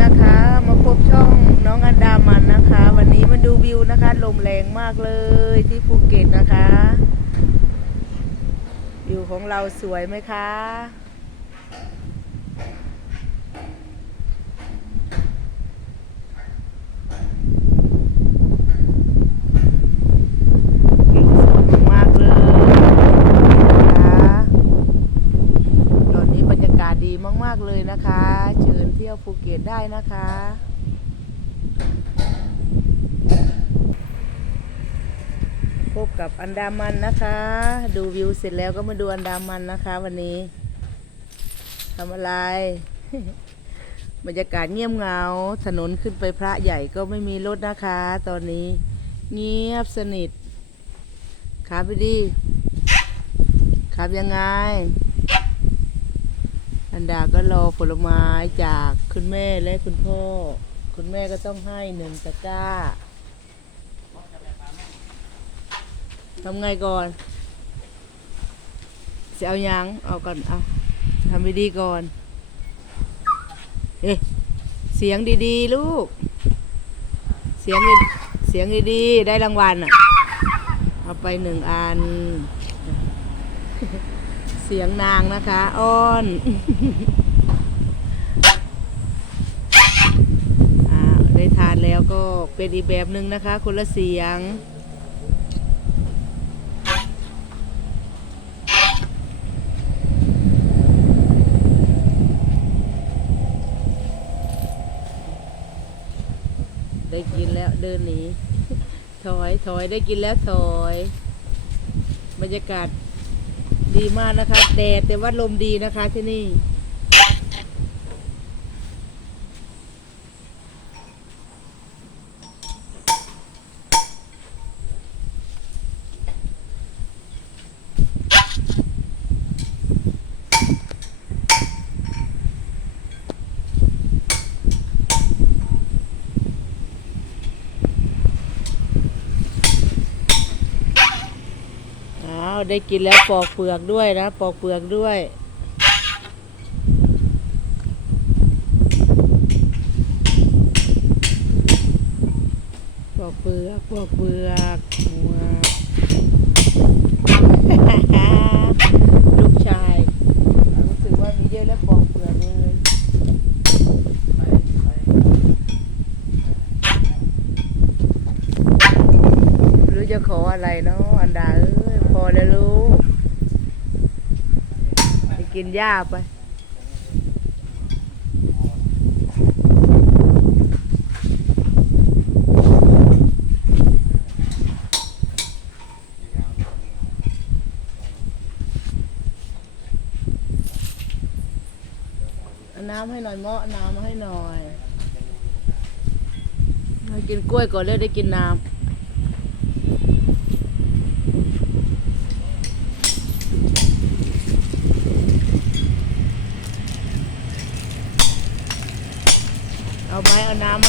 นะคะ มาพบช่องน้องอันดามันนะคะ วันนี้มาดูวิวนะคะ ลมแรงมากเลยที่ภูเก็ตนะคะ วิวของเราสวยไหมคะ วิวสวยมากๆเลยนะคะ ตอนนี้บรรยากาศดี มาก ๆ เลยนะคะ เชิญเที่ยวภูเก็ตได้นะคะ พบกับอันดามันนะคะ ดูวิวเสร็จแล้วก็มาดูอันดามันนะคะ วันนี้ทำอะไร บรรยากาศเงียบเงา ถนนขึ้นไปพระใหญ่ก็ไม่มีรถนะคะ ตอนนี้เงียบสนิทครับพี่ดี ครับยังไง อันดาก็รอผลไม้จากคุณแม่และคุณพ่อ คุณแม่ก็ต้องให้หนึ่งตะกร้าทำไงก่อนจะเอายังเอาก่อนเอาทำดีๆก่อน เอ๊ะเสียงดีๆ ลูก เสียงดีเสียงดีๆ ได้รางวัลอะ เอาไปหนึ่งอัน สียงนางนะคะ อ้อนอได้ทานแล้วก็เป็นอีกแบบหนึ่งนะคะ คนละเสียง ได้กินแล้วเดินหนีถอยถอยได้กินแล้วถอย บรรยากาศ ดีมากนะคะ แดดแต่ว่าลมดีนะคะที่นี่ ได้กินแล้วปอกเปลือกด้วยนะ ปอกเปลือกด้วย ปอกเปลือกปอกเปลือกว้าวลูกชายรู้สึกว่ามีเยอะแล้วปอกเปลือกเลยหรือจะขออะไรเนาะอันดาเอ้ยพอ แล้วลูกไปกินหญ้าไปน้ำให้หน่อยเมาะน้ำมาให้หน่อยมากินกล้วยก่อนเลยได้กินน้ำ เอาไหมเอาน้ำไหม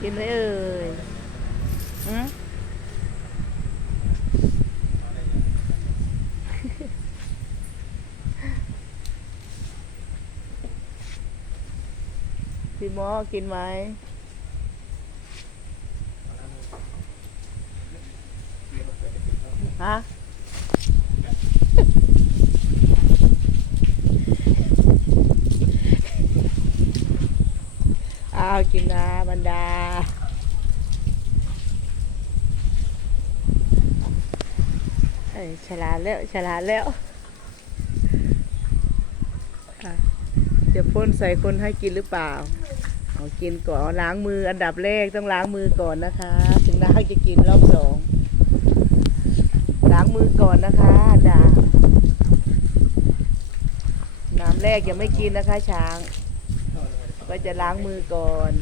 กินไหมเอ่ยอืม พี่หมอกินไหมฮะอ้าวกินนะบรรดาเอ้ฉลาดแล้วฉลาดแล้วอะ จะพ่นใส่คนให้กินหรือเปล่าเอากินก่อนล้างมืออันดับแรกต้องล้างมือก่อนนะคะ ถึงน้าจะกินรอบสองล้างมือก่อนนะคะดาน้ำแรกยังไม่กินนะคะ ช้าง ก็จะล้างมือก่อน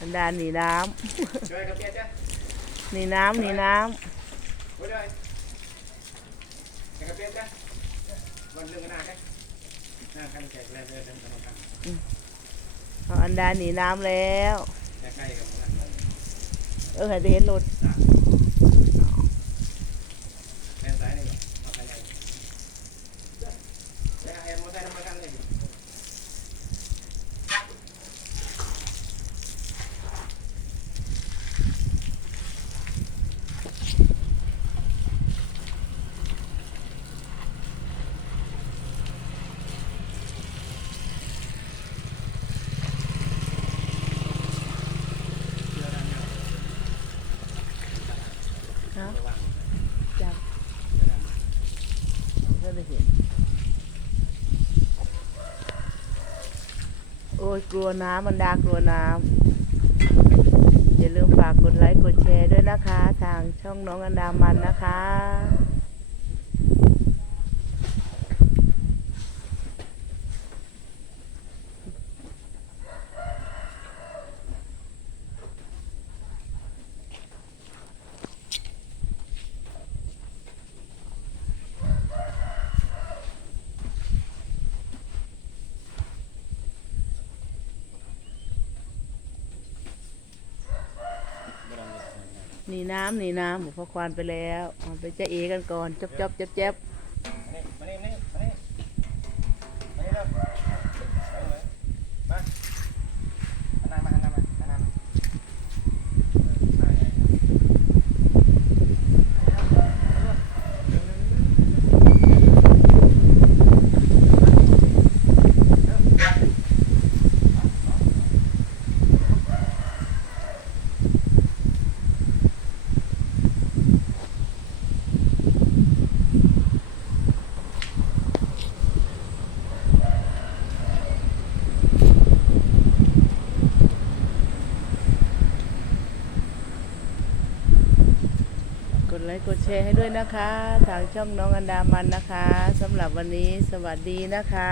อันดาหนีน้ำหนีน้ำหนีน้ำอันดาหนีน้ำแล้ว เออหายไปเห็นรถ ได้เห็น โอ้ยกลัวน้ำมันดากลัวน้ำอย่าลืมฝากกดไลค์กดแชร์ด้วยนะคะ ทางช่องน้องอันดามันนะคะ ห น้ำหนีน้ำหมูพ่อควานไปแล้วมันไปเจะเอกันก่อนจบจบเจ็บเจ็บมานี่มานี่มานี่มานี่มานี่มาหันหน้ามาหันหน้ามาหันหน้ามาเออใช่ กด ไลค์กดแชร์ให้ด้วยนะคะ ทางช่องน้องอันดามันนะคะสำหรับวันนี้สวัสดีนะคะ